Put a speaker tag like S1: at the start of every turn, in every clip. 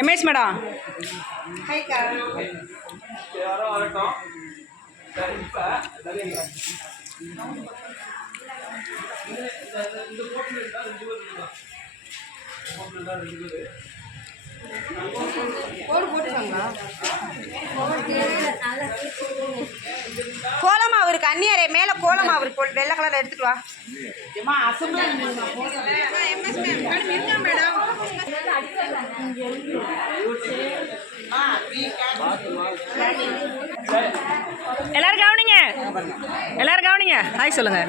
S1: MS madam.
S2: இந்த போட்டில் இருந்தால் ரெண்டு பேர் இருக்கலாம் போட்டில் இருந்தால் ரெண்டு பேர்
S3: கோலமாவு இருக்கு அந்நியரே மேல கோலமாவு இருக்கு வெள்ளை கலர்ல எடுத்துட்டு வா.
S1: எல்லாரும் கவனிங்க. எல்லாரும் கவனிங்க. ஹாய் சொல்லுங்க.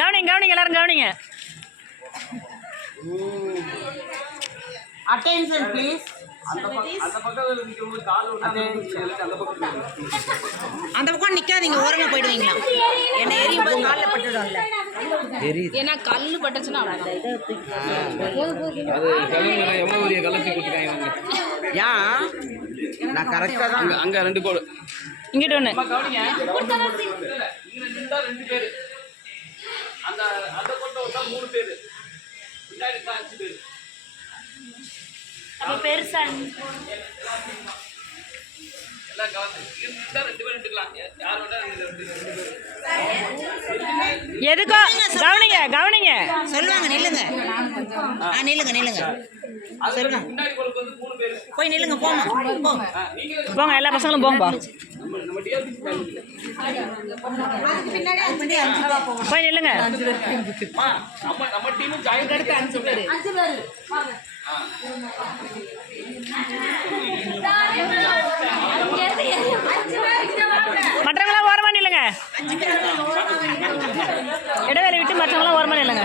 S1: கவனிங்க கவனிங்க எல்லாரும் கவனிங்க.
S3: அட்டென்ஷன் ப்ளீஸ்
S2: அந்த பக்கம் அந்த பக்கத்தில் நிற்கும்போது கால் விட்டு அந்த பக்கம்
S3: அந்த பக்கம் நிக்காதீங்க ஓரமா போயிடுவீங்களா? என்ன எரியும் போது காலில் பட்டுடும்ல.
S1: ஏன்னா கல் பட்டுச்சுன்னா
S3: ஏன் நான் கரெக்டாக தான்
S2: அங்கே அங்கே ரெண்டு கோடு.
S1: இங்கிட்ட ஒன்று
S2: கவனிங்க. இங்கே நின்றா ரெண்டு பேர். அந்த அந்த விட்டா மூணு பேர். பின்னாடி அஞ்சு பேர். ரெண்டு பேர்
S1: எதுக்கோ? கவனிங்க கவனிங்க.
S3: சொல்லுவாங்க நில்லுங்க. ஆ. நில்லுங்க நில்லுங்க. சொல்லுங்க.
S2: முன்னாடி கோலுக்கு வந்து மூணு பேர்.
S3: போய் நில்லுங்க போமா
S1: போங்க எல்லா பசங்களும் போங்கப்பா. போய் நில்லுங்க. மற்றவங்களாம் ஓரமா நில்லுங்க. இடைவேளை விட்டு மற்றவங்களாம் ஓரமா நில்லுங்க.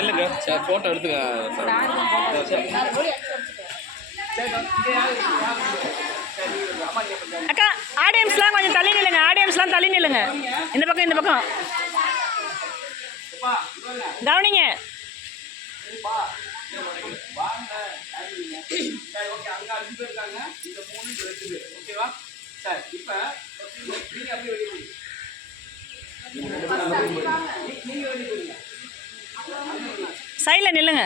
S2: இல்லைங்க சார் ஃபோட்டோ எடுத்துக்க
S1: அக்கா ஆடியன்ஸ்லாம் கொஞ்சம் தள்ளி நில்லுங்க ஆடியன்ஸ்லாம் தள்ளி நில்லுங்க. இந்த பக்கம் இந்த பக்கம். கவனிங்க.
S2: சரி ஓகே அங்கே அஞ்சு பேர் இருக்காங்க இந்த மூணு இந்த ரெண்டு பேர் ஓகேவா சரி இப்போ நீங்கள் அப்படியே வெளியே போய் நீங்கள் வெளியே போய்
S1: சைடில் நில்லுங்க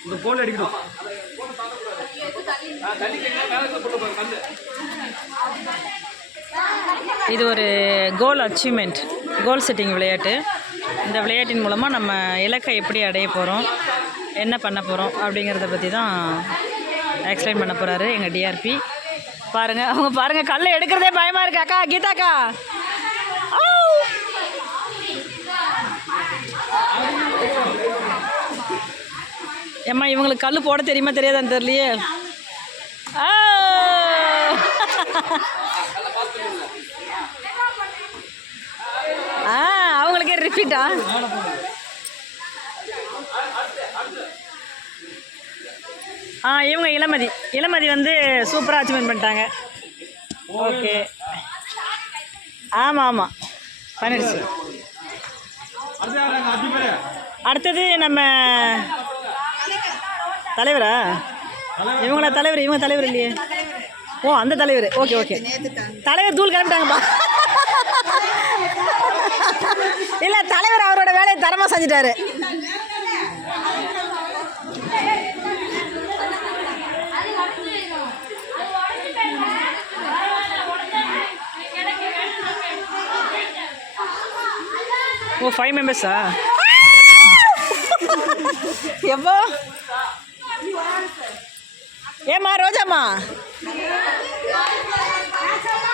S2: இந்த போன் அடிக்கணும்
S1: இது ஒரு கோல் அச்சீவ்மெண்ட் கோல் செட்டிங் விளையாட்டு. இந்த விளையாட்டின் மூலமாக நம்ம இலக்கை எப்படி அடைய போகிறோம் என்ன பண்ண போகிறோம் அப்படிங்கிறத பற்றி தான் எக்ஸ்பிளைன் பண்ண போகிறாரு எங்கள் டிஆர்பி பாருங்கள் அவங்க பாருங்கள் கல்லை எடுக்கிறதே பயமாக இருக்கு அக்கா கீதாக்கா ஏம்மா இவங்களுக்கு கல் போட தெரியுமா தெரியாதான்னு தெரியலையே ஆ ஆ அவங்களுக்கே ஆ இவங்க இளமதி. இளமதி வந்து சூப்பராக அச்சீவ்மெண்ட் பண்ணிட்டாங்க. ஓகே ஆமாம் ஆமாம் பண்ணிடுச்சு. அடுத்தது நம்ம தலைவரா? இவங்கள தலைவர்? இவங்க தலைவர் இல்லையே. ஓ அந்த தலைவர். ஓகே ஓகே தலைவர் தூள் கிளம்பிட்டாங்கப்பா இல்லை தலைவர் அவரோட வேலையை தரமாக செஞ்சுட்டாரு. ஓ ஃபைவ் மெம்பர்ஸா எப்போ ஏம்மா ரோஜாம்மா?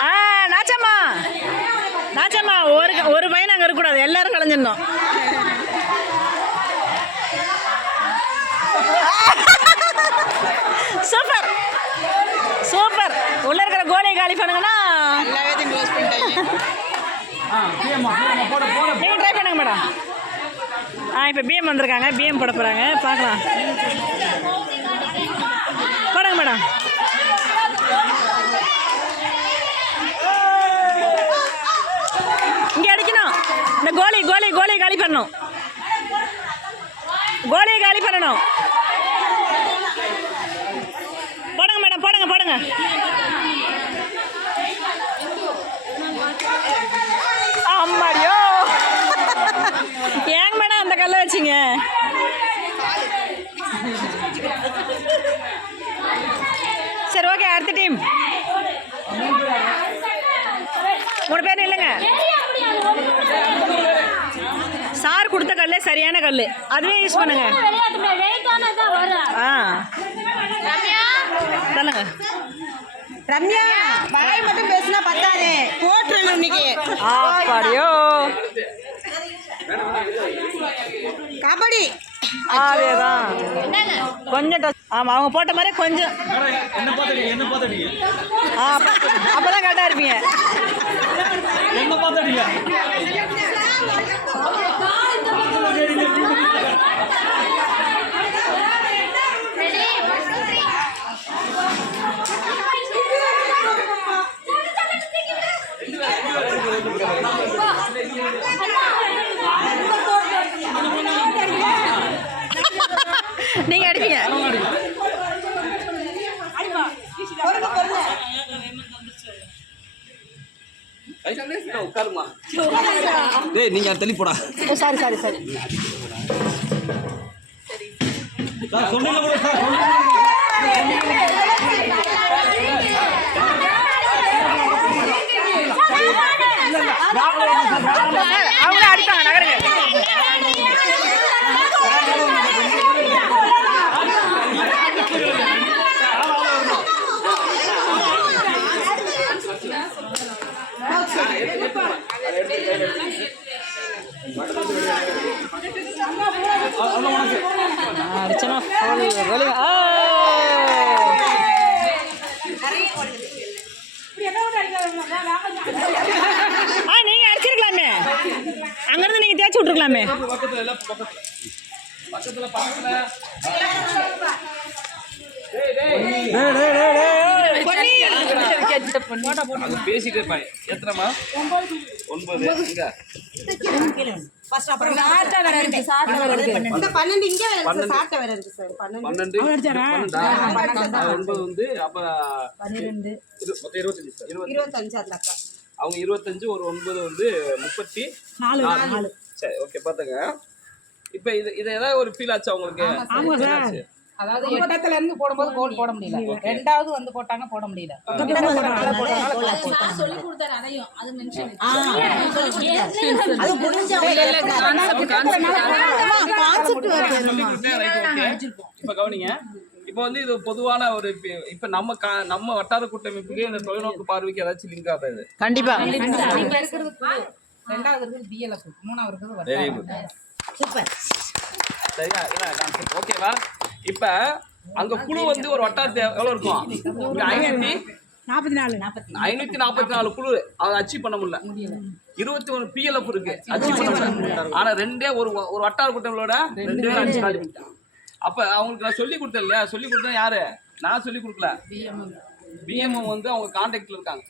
S1: ஆ நாச்சம்மா. நாச்சம்மா ஒரு ஒரு பையன் அங்கே இருக்கக்கூடாது. எல்லாரும் கலைஞ்சிடணும். சூப்பர். சூப்பர். உள்ள இருக்கிற கோலியை காலி பண்ணுங்கன்னா நீங்கள் ட்ரை பண்ணுங்க மேடம்? ஆ இப்போ பிஎம் வந்திருக்காங்க. பிஎம் போட போகிறாங்க பார்க்கலாம். போடுங்க மேடம். இங்கே அடிக்கணும். இந்த கோலி கோலி கோலி காலி பண்ணணும். கோலியை காலி பண்ணணும். போடுங்க அம்மாடியோ ஏங்க மேடம் அந்த கல்லை வச்சிங்க? சரி ஓகே அடுத்த டீம் மூணு பேர் இல்லைங்க சார் கொடுத்த கல்லே சரியான கல் அதுவே யூஸ் பண்ணுங்க. ஆ. சொல்லுங்க.
S3: ரம்யா வாய் மட்டும் பேசினா பத்தாது. போட்டுருங்க இன்னைக்கு.
S1: ஆப்பாடியோ.
S3: கபடி.
S1: அதேதான் கொஞ்சம் ஆமாம் அவங்க போட்ட மாதிரி கொஞ்சம். ஆ அப்போ தான் கரெக்டாக இருப்பீங்க.
S2: என்ன பார்த்தீங்க
S1: நீங்கள் அடிப்பீங்க
S2: உட்காருமா டேய் நீங்க தள்ளி போடா.
S1: Sorry sorry sorry.
S2: சார் சொன்னீங்க கூட சார்
S1: அவங்களே அடிப்பாங்க நகருங்க அடிச்சனா ஃபுல் ஆ ஆ நீங்க அடிச்சிருக்கலாமே. அங்கிருந்து நீங்க தேய்ச்சி விட்டுருக்கலாமே.
S2: பக்கத்துல எல்லாம் பக்கத்துல பக்கத்துல பேசிட்டே இருப்பாங்க எத்தனைமா ஒன்பது.
S3: பன்னெண்டு
S2: வந்து அப்ப இருபத்தஞ்சு
S3: இருபத்தஞ்சு.
S2: அவங்க இருபத்தஞ்சு ஒரு ஒன்பது வந்து முப்பத்தி
S3: நாலு
S2: சரி ஓகே பாத்துங்க இப்போ இது இது ஏதாவது ஒரு ஃபீல் ஆச்சா உங்களுக்கு? என்னாச்சு?
S4: அதாவது எட்டத்துல இருந்து போடும்போது கோல் போட முடியல. ரெண்டாவது வந்து போட்டாங்க போட முடியல.
S5: சொல்லி கொடுத்தாரு அதையும். அது மென்ஷன்
S3: அது.
S2: இப்ப கவனிங்க. இப்போ வந்து இது பொதுவான ஒரு இப்ப- நம்ம கா- நம்ம வட்டார கூட்டமைப்புக்கு இந்த தொலைநோக்கு பார்வைக்கு ஏதாச்சும் லிங்க் ஆகுது இது?
S1: கண்டிப்பா.
S4: ரெண்டாவது இருக்கிறது பிஎல்எஃப் மூணாவது.
S3: சூப்பர்
S2: சரியா? ஓகேவா இப்ப அங்க குழு வந்து ஒரு வட்டாரத்து எவ்வளவு இருக்கும்? ஐநூத்தி
S3: நாற்பத்தி நாலு. நாற்பத்தி
S2: ஐநூத்தி நாற்பத்தி நாலு குழு அதை அச்சீவ் பண்ண முடியல. இருபத்தி ஒன்று பிஎல்எஃப் இருக்கு. அச்சீவ் பண்ண முடியல. ஆனா ரெண்டே ஒரு ஒரு வட்டார கூட்டங்களோட ரெண்டு பேரும் அடிச்சு காலி பண்ணிட்டாங்க அப்ப அவங்களுக்கு நான் சொல்லி கொடுத்தேன் இல்லையா? சொல்லி கொடுத்தேன் யாரு? நான் சொல்லி கொடுக்கல. பிஎம்எம் வந்து அவங்க கான்டாக்ட்ல இருக்காங்க.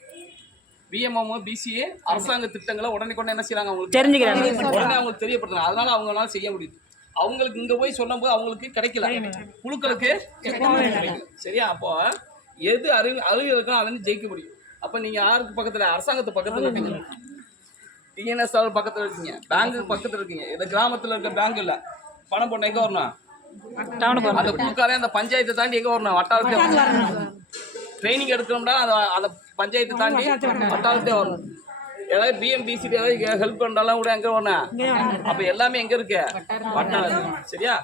S2: பிஎம்எம் பிசிஏ அரசாங்க திட்டங்களை உடனே கொண்டு என்ன செய்றாங்க அவங்களுக்கு?
S1: தெரிஞ்சுக்கிறாங்க.
S2: உடனே அவங்களுக்கு தெரியப்படுத்துறாங்க. அதனால அவங்களால செய்ய முடியுது. அவங்களுக்கு இங்க போய் சொன்னபோது அவங்களுக்கு கிடைக்கல. குழுக்களுக்கு. சரியா? அப்போ எது அறிவு அறிவு இருக்கோ அதை ஜெயிக்க முடியும். அப்ப நீங்க யாருக்கு பக்கத்துல? அரசாங்கத்து பக்கத்துல இருக்கீங்க. டிஎன்எஸ்ஆர் பக்கத்துல இருக்கீங்க. பேங்க் பக்கத்துல இருக்கீங்க. இந்த கிராமத்துல இருக்க பேங்க் இல்ல. பணம் போன எங்க வரணும்? அந்த குழுக்காரே அந்த பஞ்சாயத்தை தாண்டி எங்க வரணும்? வட்டாரத்தே ட்ரைனிங் எடுக்கணும்னா அந்த அந்த பஞ்சாயத்தை தாண்டி வட்டாரத்தே வரணும். ஏதாவது பிஎம்பிசி ஏதாவது ஹெல்ப் பண்ணாலும் கூட எங்க வரணும் அப்ப எல்லாமே எங்க இருக்கு? வட்டாரம் சரியா?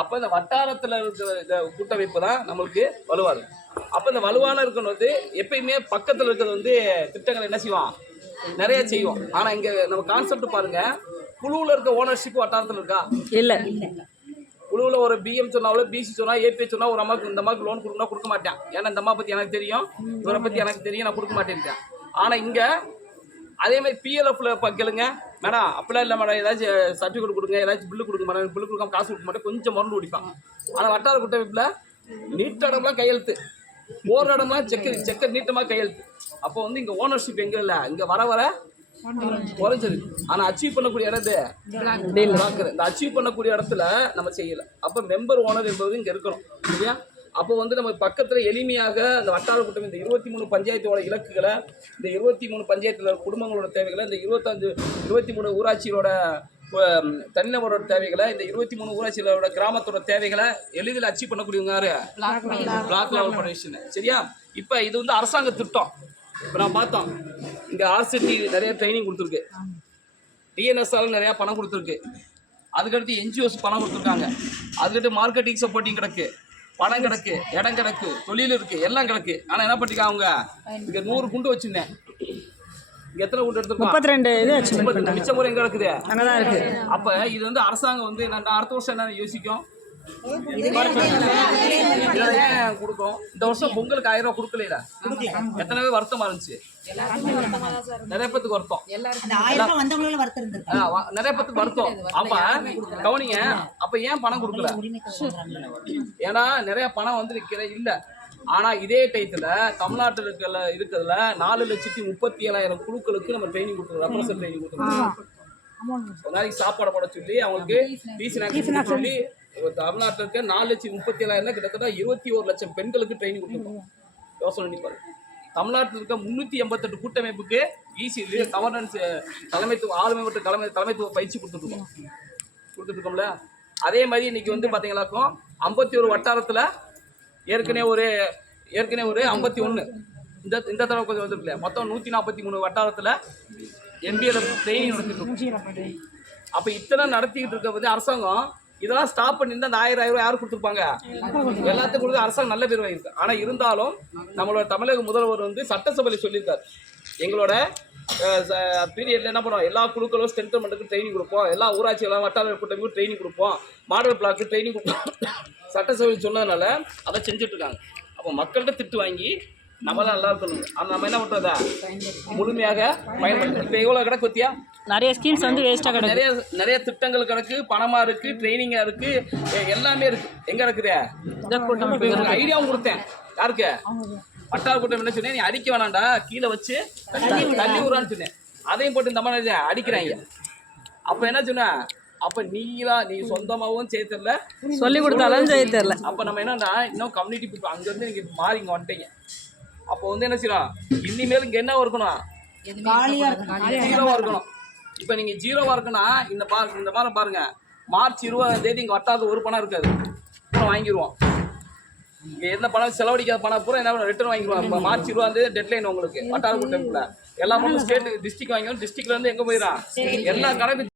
S2: அப்ப இந்த வட்டாரத்துல இருக்கிற இந்த கூட்டமைப்பு தான் நம்மளுக்கு வலுவாது அப்ப இந்த வலுவான இருக்கணும் வந்து எப்பயுமே பக்கத்துல இருக்கிறது வந்து திட்டங்கள் என்ன செய்வான் நிறைய செய்வோம். ஆனா இங்க நம்ம கான்செப்ட் பாருங்க. குழுவுல இருக்க ஓனர்ஷிப் வட்டாரத்துல இருக்கா?
S1: இல்ல.
S2: குழுவில் ஒரு பிஎம் சொன்னாலும் பிசி சொன்னா ஏபி சொன்னா ஒரு அம்மாவுக்கு இந்த அம்மாவுக்கு லோன் கொடுக்கணும் கொடுக்க மாட்டேன். ஏன்னா இந்த அம்மா பத்தி எனக்கு தெரியும். இவரை பத்தி எனக்கு தெரியும் நான் கொடுக்க மாட்டேன்ட்டேன். ஆனா இங்க அதே மாதிரி பிஎல்எஃப்ல கேளுங்க. மேடம் அப்படிலாம் இல்லை மேடம். ஏதாச்சும் சர்டிஃபிகேட் கொடுங்க. ஏதாச்சும் பில்லு கொடுக்க மாட்டேன் பில்லு கொடுக்காம காசு கொடுக்க மாட்டேன். கொஞ்சம் மருந்து குடிப்பான். ஆனால் வட்டார கூட்டமைப்பில் நீட்ட இடம்லாம் கையெழுத்து. போகிற இடம்லாம் செக்க செக்க நீட்டமாக கையெழுத்து. அப்போ வந்து இங்கே ஓனர்ஷிப் எங்கே இல்லை? இங்கே வர வர குறைஞ்சிருக்கு ஆனால் அச்சீவ் பண்ணக்கூடிய Blocker. இந்த அச்சீவ் பண்ணக்கூடிய இடத்துல நம்ம செய்யலை. அப்போ மெம்பர் ஓனர் என்பது இங்கே இருக்கணும். சரியா? அப்போ வந்து நம்ம பக்கத்தில் எளிமையாக இந்த வட்டார கூட்டம் இந்த இருபத்தி மூணு பஞ்சாயத்தோட இலக்குகளை இந்த இருபத்தி மூணு பஞ்சாயத்தில் குடும்பங்களோட தேவைகளை இந்த இருபத்தஞ்சு இருபத்தி மூணு ஊராட்சிகளோட தனிநபரோட தேவைகளை இந்த இருபத்தி மூணு ஊராட்சிகளோட கிராமத்தோட தேவைகளை எளிதில் அச்சீவ் பண்ணக்கூடியவங்க யாரு? Block level. ஃபவுண்டேஷன் சரியா? இப்போ இது வந்து அரசாங்க திட்டம். இப்போ நான் பார்த்தோம். இங்கே ஆர்சிடி நிறைய ட்ரைனிங் கொடுத்துருக்கு. டிஎன்எஸ்ஆல் நிறையா பணம் கொடுத்துருக்கு. அதுக்கடுத்து என்ஜிஓஸ் பணம் கொடுத்துருக்காங்க. அதுக்கடுத்து மார்க்கெட்டிங் சப்போர்ட்டிங் கிடக்கு. பணம் கிடக்கு இடம் கிடக்கு தொழில் இருக்கு எல்லாம் கிடக்கு. ஆனால் என்ன பண்ணிருக்காங்க அவங்க? இங்கே நூறு குண்டு வச்சிருந்தேன். இங்கே எத்தனை குண்டு எடுத்துருக்கோம்
S1: முப்பத்தி ரெண்டு இது அச்சீவ்மெண்ட்
S2: முப்பத்தி- மிச்சம் முறை எங்கே இருக்குது.
S1: அங்கே தான் இருக்குது
S2: அப்ப இது வந்து அரசாங்கம் வந்து என்னன்னா அடுத்த வருஷம் என்ன யோசிக்கும். கொடுக்கும். இந்த வருஷம் பொங்கலுக்கு ஆயிரம் ரூபாய் கொடுக்கல எத்தனை பேர் வருத்தமா இருந்துச்சு? நிறைய பேத்துக்கு வருத்தம். நிறைய பேத்துக்கு வருத்தம். அப்ப கவனிங்க அப்ப ஏன் பணம் கொடுக்கல? ஏன்னா நிறைய பணம் வந்து நிக்கிற இல்ல. ஆனா இதே டயத்துல தமிழ்நாட்டில் இருக்கிற இருக்கிறதுல நாலு லட்சத்தி முப்பத்தி ஏழாயிரம் குழுக்களுக்கு நம்ம ட்ரைனிங் கொடுத்துருக்கோம். ரெப்ரசன்ட் ட்ரைனிங் கொடுத்துருக்கோம். ஒரு நாளைக்கு சாப்பாடு போட சொல்லி அவங்களுக்கு சொல்லி தமிழ்நாட்டில் இருக்க நாலு லட்சம் முப்பத்தி ஏழாயிரம் கிட்டத்தட்ட இருபத்தி ஒரு லட்சம் பெண்களுக்கு ட்ரைனிங் கொடுத்துருக்கோம். யோசனை பண்ணி தமிழ்நாட்டில் இருக்க முந்நூற்றி எண்பத்தெட்டு கூட்டமைப்புக்கு ஈசி கவர்னன்ஸ் தலைமைத்துவ ஆளுமை மற்றும் தலைமை தலைமைத்துவ பயிற்சி கொடுத்துருக்கோம். கொடுத்துட்ருக்கோம்ல அதே மாதிரி இன்னைக்கு வந்து பார்த்தீங்களாக்கும் ஐம்பத்தி ஒரு வட்டாரத்தில் ஏற்கனவே ஒரு ஏற்கனவே ஒரு ஐம்பத்தி ஒன்று இந்த இந்த தடவை கொஞ்சம் வந்துருக்குல்ல மொத்தம் நூற்றி நாற்பத்தி மூணு வட்டாரத்தில் எம்பிஏல ட்ரைனிங் நடத்திட்டு இருக்கோம். அப்போ இத்தனை நடத்திக்கிட்டு இருக்க வந்து அரசாங்கம் இதெல்லாம் ஸ்டாப் பண்ணியிருந்தா அந்த ஆயிரம் ஆயிரம் ரூபாய் யார் கொடுத்துருப்பாங்க? எல்லாத்துக்கும் கொடுத்து அரசாங்கம் நல்ல பேர் வாங்கியிருக்கு. ஆனால் இருந்தாலும் நம்மளோட தமிழக முதல்வர் வந்து சட்டசபையில் சொல்லியிருக்காரு. எங்களோட பீரியட்ல என்ன பண்ணுவோம்? எல்லா குழுக்களும் ஸ்ட்ரென்த்மெண்ட்டுக்கு ட்ரைனிங் கொடுப்போம். எல்லா ஊராட்சி எல்லாம் வட்டார கூட்டமைக்கும் ட்ரைனிங் கொடுப்போம். மாடல் பிளாக்கு ட்ரைனிங் கொடுப்போம். சட்டசபையில் சொன்னதுனால அதை செஞ்சுட்டு இருக்காங்க. அப்போ மக்கள்கிட்ட திட்டு வாங்கி நம்ம தான் நல்லா இருக்கணும். ஆனால் நம்ம என்ன பண்ணுறதா முழுமையாக பயன்படுத்த இப்போ எவ்வளோ கிடக்கு பத்தியா?
S1: நிறைய ஸ்கீம்ஸ் வந்து வேஸ்ட்டாக கிடக்கு.
S2: நிறைய நிறைய திட்டங்கள் கிடக்கு. பணமா இருக்கு ட்ரைனிங்கா இருக்கு. எ- எல்லாமே இருக்கு. எங்க இருக்குது? ஐடியாவும் கொடுத்தேன். யாருக்கு? வட்டார கூட்டம் என்ன சொன்னேன்? நீ அடிக்க வேணாம்டா. கீழே வச்சு தள்ளி விடுறான்னு சொன்னேன். அதையும் போட்டு இந்த மாதிரி அடிக்கிறாங்க. அப்ப என்ன சொன்ன? அப்ப நீங்களா நீ சொந்தமாவும் சேர்த்தல
S1: சொல்லி கொடுத்தாலும் செய்ய தெரில
S2: அப்ப நம்ம என்னன்னா இன்னும் கம்யூனிட்டி பீப்புள் அங்க இருந்து நீங்க மாறி இங்க வந்துட்டீங்க. அப்போ வந்து என்ன செய்யணும்? இனிமேல் இங்க என்ன இருக்கணும்
S3: காலியா இருக்கு
S2: ஜீரோவா இருக்கணும் இப்போ நீங்க ஜீரோவா இருக்குன்னா இந்த பா இந்த மாதிரி பாருங்க. மார்ச் இருபதாம் தேதி இங்க வட்டாரத்து ஒரு பணம் இருக்காது. அப்புறம் வாங்கிடுவோம் இங்க எந்த பணம் செலவழிக்காத பணம் பூரா என்ன ரிட்டர்ன் வாங்கிடுவோம் இப்போ மார்ச் இருபதாம் தேதி டெட்லைன் உங்களுக்கு. வட்டார கூட்டமைப்புல எல்லா பணமும் ஸ்டேட் டிஸ்ட்ரிக்ட் வாங்கிடும் டிஸ்ட்ரிக்ட்ல இருந்து எங்க போயிடும் எல்லா யாரும்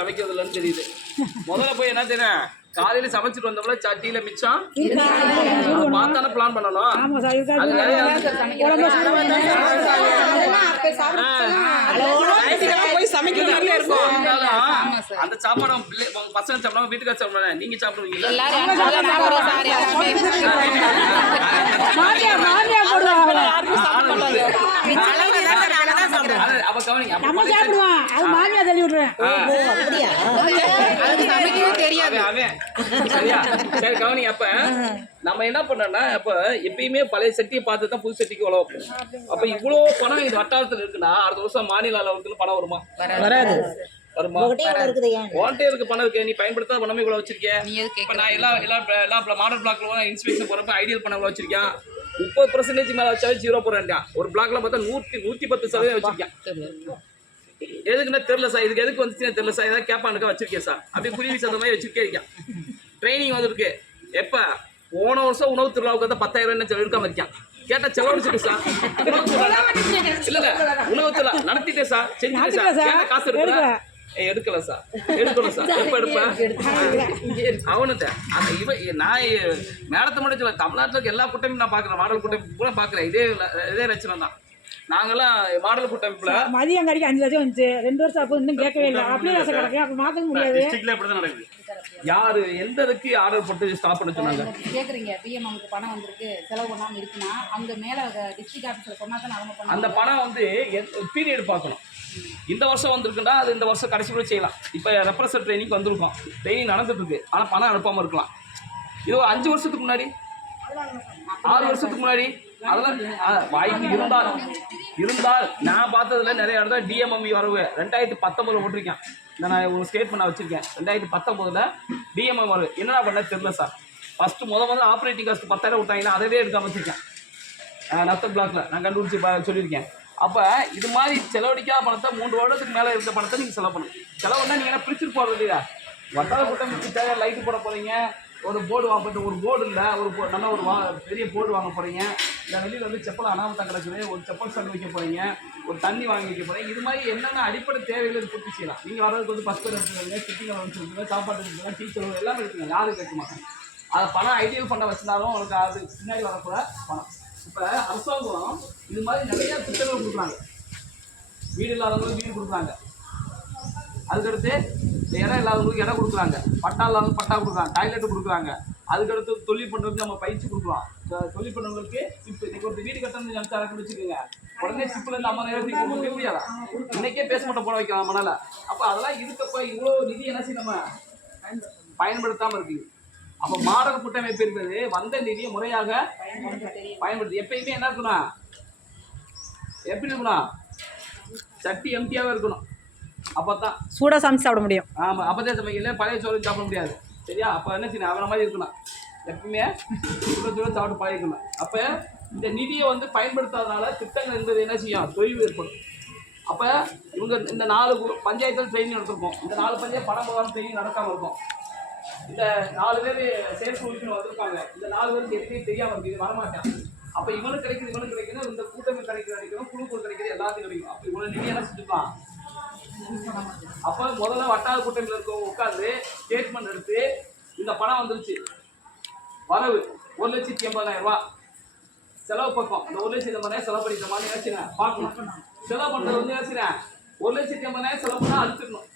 S2: சமைக்கிறது இல்லைன்னு தெரியுது. முதல்ல போய் என்ன தெரியும் காலையில சமைச்சிட்டு வந்தோம்ல சட்டியில மிச்சம். அதை பார்த்தானே பிளான் பண்ணணும். அது நிறைய
S4: போய் சமைக்கிற மாதிரியே இருக்கும்.
S2: அந்த சாப்பாடு பசங்க சாப்பிடாம வீட்டுக்கார சாப்பிடுவாங்க நீங்க சாப்பிடுவீங்க அப்ப கவனிங்க அப்ப. சரியா? சரி கவனிங்க நம்ம என்ன பண்ணோம்னா அப்ப எப்பயுமே பழைய சட்டியை பார்த்து தான் புது சட்டிக்கு அப்ப இவ்வளவு பணம் இந்த வட்டாரத்துல இருக்குன்னா அடுத்த வருஷம் மாநில அளவுக்கு பணம் வருமா?
S1: வராது.
S2: வருமா? உன்கிட்ட இருக்க பணம் இருக்கு. நீ பயன்படுத்தாத பணமே இவ்வளவு வச்சிருக்கேன் நான் எல்லா எல்லா எல்லா மாடல் பிளாக்ல இன்ஸ்பெக்ஷன் போறப்ப ஐடியல் பணம் இவ்வளவு வச்சிருக்கேன் முப்பது பர்சன்டேஜ் மேல வச்சாலும் ஜீரோ போறான் ஒரு பிளாக்ல பார்த்தா நூத்தி நூத்தி பத்து சதவீதம் வச்சிருக்கேன். எதுக்குன்னா தெரியல சார் இதுக்கு எதுக்கு வந்துச்சுன்னு தெரியல சார் ஏதாவது கேப்பானுக்கா வச்சிருக்கேன் சார் அப்படி குருவி சந்த மாதிரி வச்சிருக்கே இருக்கேன். ட்ரைனிங் வந்திருக்கு. எப்ப? போன வருஷம் உணவு திருவிழாவுக்கு வந்து பத்தாயிரம் என்ன இருக்காம இருக்கேன். கேட்டா செலவழிச்சிட்டு சார் உணவு திருவிழா. நடத்திட்டேன் சார் செஞ்சுட்டேன் சார் காசு எடுக்கல ஏய், எடுக்கல சார். எடுக்கணும் சார். எப்ப எடுப்பேன்? அவனுட்ட அந்த இவ நான் மேடத்தை மட்டும் சொல்ல தமிழ்நாட்டில் இருக்க எல்லா கூட்டமையும் நான் பார்க்குறேன். மாடல் கூட்டமைப்பு கூட பார்க்குறேன். இதே இதே ரச்சனை தான். நாங்கெல்லாம் மாடல் கூட்டமைப்புல
S6: மதியம் கறிக்கு அஞ்சு லட்சம் வந்துச்சு. ரெண்டு வருஷம் அப்போ இன்னும் கேட்கவே இல்லை. அப்படியே ஆசை கிடக்கு அப்போ மாற்ற முடியாது.
S2: யாரு எந்த இதுக்கு ஆர்டர் போட்டு ஸ்டாப் பண்ண சொன்னாங்க?
S4: கேக்குறீங்க. பிஎம் நமக்கு பணம் வந்திருக்கு. செலவு பண்ணாம இருக்குன்னா அங்க மேல டிஸ்ட்ரிக்ட் ஆஃபீஸர் சொன்னா தான் அவங்க
S2: அந்த பணம் வந்து பீரியட் பார்க்கணும். இந்த வருஷம் வந்திருக்குன்னா அது இந்த வருஷம் கடைசி கூட செய்யலாம். இப்போ ரெப்ரசன்ட் ட்ரைனிங் வந்திருக்கோம். ட்ரைனிங் நடந்துட்டுருக்கு. ஆனால் பணம் அனுப்பாமல் இருக்கலாம். இது ஒரு அஞ்சு வருஷத்துக்கு முன்னாடி? ஆறு வருஷத்துக்கு முன்னாடி? அதெல்லாம் வாய்ப்பு இருந்தாலும் இருந்தால் நான் பார்த்ததுல நிறைய இடத்துல டிஎம்எம்இ வரவு. ரெண்டாயிரத்தி பத்தொம்பதுல போட்டிருக்கேன். இதை நான் ஒரு ஸ்டேட் பண்ண வச்சிருக்கேன். ரெண்டாயிரத்தி பத்தொம்பதுல டிஎம்எம் வரவு. என்னடா பண்ண தெரியல சார் ஃபஸ்ட்டு முத முதல்ல ஆப்ரேட்டிங் காஸ்ட் பத்தாயிரம் விட்டாங்கன்னா அதவே எடுக்காம வச்சிருக்கேன். நத்த பிளாக்ல நான் கண்டுபிடிச்சி ப- சொல்லியிருக்கேன். அப்போ இது மாதிரி செலவழிக்காத பணத்தை மூன்று வருடத்துக்கு மேலே இருந்த பணத்தை நீங்கள் செலவு பண்ணணும். செலவுன்னா நீங்கள் என்ன பிரிச்சுட்டு போகிறது இல்லையா? வட்டார கூட்டம் தேவை லைட்டு போட போகிறீங்க ஒரு போர்டு வாங்கிட்டு ஒரு போர்டு இல்லை ஒரு போ நல்ல ஒரு வா பெரிய போர்டு வாங்க போகிறீங்க இந்த வெளியில் வந்து செப்பல் அனாமத்தம் கிடக்குது. ஒரு செப்பல் சண்டை வைக்க போகிறீங்க ஒரு தண்ணி வாங்கி வைக்க போகிறீங்க இது மாதிரி என்னென்ன அடிப்படை தேவைகள் பூர்த்தி செய்யலாம் நீங்கள் வரதுக்கு வந்து பஸ் பேர் எடுத்துக்கோங்க. சிட்டிங் அலவன்ஸ் சாப்பாடு எடுத்துக்கோங்க. டீச்சர் எல்லாமே எடுத்துக்கோங்க. யாரும் கேட்க மாட்டாங்க. அதை பணம் ஐடியல் ஃபண்டை வச்சிருந்தாலும் உங்களுக்கு அது பின்னாடி வரக்கூட பணம். இப்போ அரசாங்கம் இது மாதிரி நிறைய திட்டங்கள் கொடுக்குறாங்க. வீடு இல்லாதவங்களுக்கு வீடு கொடுக்குறாங்க. அதுக்கடுத்து இந்த இடம் இல்லாதவங்களுக்கு இடம் கொடுக்குறாங்க. பட்டா இல்லாதவங்க பட்டா கொடுக்குறாங்க. டாய்லெட் கொடுக்குறாங்க. அதுக்கடுத்து தொழில் பண்ணுறதுக்கு நம்ம பயிற்சி கொடுக்கலாம். தொழில் பண்ணவங்களுக்கு இப்போ இன்னைக்கு ஒரு வீடு கட்டணும் நினச்சாருன்னு வச்சுக்கோங்க. உடனே சிப்பில் இருந்து ஐம்பது நேரத்துக்கு கொடுக்க முடிய முடியாதா? இன்னைக்கே பேச மாட்டோம் போட வைக்கலாம் மணால அப்போ அதெல்லாம் இருக்கப்ப இவ்வளோ நிதி என்ன செய்ய நம்ம பயன்படுத்தாமல் இருக்குது அப்போ மாடல் கூட்டமைப்பு என்பது வந்த நிதியை முறையாக பயன்படுத்தி எப்பயுமே என்ன இருக்கணும்? எப்படி இருக்கணும்? சட்டி எம்டியாவே இருக்கணும். அப்பதான்
S1: சூடாக சமைச்சு சாப்பிட முடியும்.
S2: ஆமா அப்பதே சமைக்கல பழைய சோறு சாப்பிட முடியாது. சரியா? அப்ப என்ன செய்யணும்? அவன மாதிரி இருக்கணும். எப்பவுமே சுட சுட சாப்பிட்டு பழகிக்கணும். அப்ப இந்த நிதியை வந்து பயன்படுத்தாதனால திட்டங்கள் என்பது என்ன செய்யும்? தொய்வு ஏற்படும். அப்ப இவங்க இந்த நாலு பஞ்சாயத்துல ட்ரைனிங் நடத்திருக்கோம் இந்த நாலு பஞ்சாயத்து பணம் போகாம ட்ரைனிங் நடக்காம இருக்கும். இந்த நாலு பேர் சேல்ஸ் உறுப்பினர் வந்திருப்பாங்க. இந்த நாலு பேருக்கு எதுவுமே தெரியாம இருக்கு. வரமாட்டான். அப்ப இவனுக்கு கிடைக்குது இவனுக்கு கிடைக்குது இந்த கூட்டமைப்பு கிடைக்கிறது குழு குழுக்கள் கிடைக்கிறது எல்லாத்துக்கும் கிடைக்கும். அப்ப இவ்வளோ நிதி என்ன அப்போ அப்ப முதல்ல வட்டார கூட்டங்கள் இருக்கவங்க உட்காந்து ஸ்டேட்மெண்ட் எடுத்து இந்த பணம் வந்துருச்சு. வரவு ஒரு லட்சத்தி எண்பதாயிரம் ரூபா செலவு பக்கம் அந்த ஒரு லட்சத்தி எண்பதாயிரம் செலவு பண்ணிட்ட மாதிரி நினைச்சுனேன் பார்க்கணும். செலவு பண்றது வந்து நினைச்சுனேன் ஒரு லட்சத்தி எண்பதாயிரம் செலவு பண்ணா அழுத்திடணும்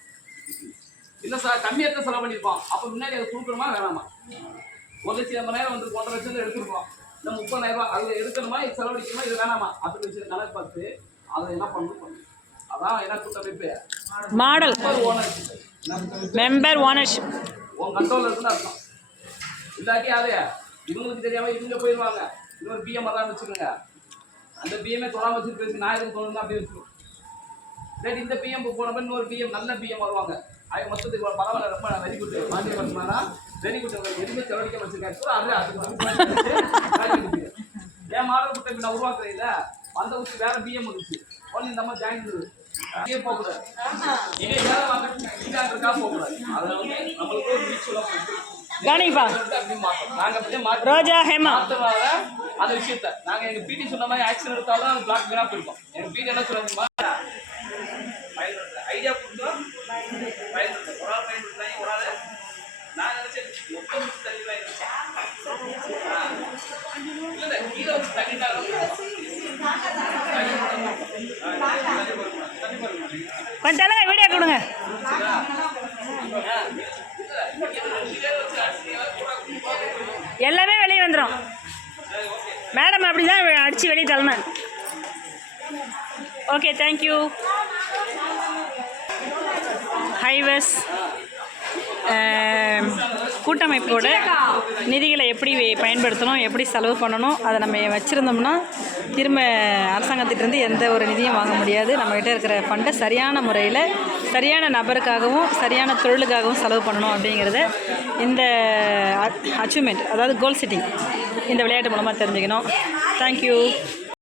S2: இல்ல சார் கம்மியாக தான் செலவு பண்ணியிருப்போம் அப்போ முன்னாடி அதை கொடுக்கணுமா? வேணாமா? ஒரு லட்சத்தி எண்பதாயிரம் வந்து ஒன்றரை லட்சம் எடுத்துருக்கோம் இந்த முப்பதாயிரம் ரூபாய் அது எடுக்கணுமா? இது செலவழிக்கணுமா? இது வேணாமா? அப்படி வச்சு கணக்கு பார்த்து அதை என்ன பண்ணணும்? பண்ணணும். அதான் என்ன கூட்டமைப்பு?
S1: மாடல்.
S2: ஓனர்
S1: மெம்பர் ஓனர்ஷிப்
S2: உன் கண்ட்ரோல் இருக்குன்னு அர்த்தம். இல்லாட்டி அது இவங்களுக்கு தெரியாம இவங்க போயிடுவாங்க இன்னொரு பிஎம் வரான்னு வச்சுக்கோங்க. அந்த பிஎம்ஏ தொடாம வச்சுட்டு பேசி நான் எதுக்கு தொடர்ந்து அப்படி வச்சுக்கணும் சரி இந்த பிஎம் போனப்ப இன்னொரு பிஎம் நல்ல பிஎம் வருவாங்க. அது மொத்தத்துக்கு பரவாயில்ல ரொம்ப வெரி குட் மாநில வருமானா வெரி குட் எதுவுமே செலவழிக்க வச்சிருக்காரு என் மாடல் நான் உருவாக்குறேன் அந்த ஊருக்கு வேற பிஎம் வந்துச்சு ஒன்லி இந்த மாதிரி ஜாயின் அப்படியே போகக்கூடாது. இங்க வேலை வாங்க இருக்கா போகக்கூடாது. அதை வந்து நம்மளுக்கு ஒரு மியூச்சுவலா
S1: கவனிப்பா
S2: அப்படி மாத்தோம் நாங்க அப்படியே மாத்தி
S1: ரோஜா ஹேமா.
S2: அந்த விஷயத்த. நாங்க எங்க பிடி சொன்ன மாதிரி ஆக்ஷன் எடுத்தாலும் பிளாக் வீணா போயிருக்கோம். எங்க பிடி என்ன சொல்றாங்க
S1: கொஞ்சம் தள்ளுங்க வீடியோ கொடுங்க. எல்லாமே வெளியே வந்துடும் மேடம் அப்படி தான் அடித்து வெளியே தள்ளணும். ஓகே தேங்க்யூ ஹைவஸ் கூட்டமைப்போட நிதிகளை எப்படி பயன்படுத்தணும் எப்படி செலவு பண்ணணும் அதை நம்ம வச்சுருந்தோம்னா திரும்ப அரசாங்கத்திட்டேருந்து எந்த ஒரு நிதியும் வாங்க முடியாது. நம்மகிட்ட இருக்கிற ஃபண்டை சரியான முறையில் சரியான நபருக்காகவும் சரியான தொழிலுக்காகவும் செலவு பண்ணணும் அப்படிங்கிறத இந்த அச்சீவ்மெண்ட் அதாவது கோல் செட்டிங் இந்த விளையாட்டு மூலமாக தெரிஞ்சுக்கணும். தேங்க்யூ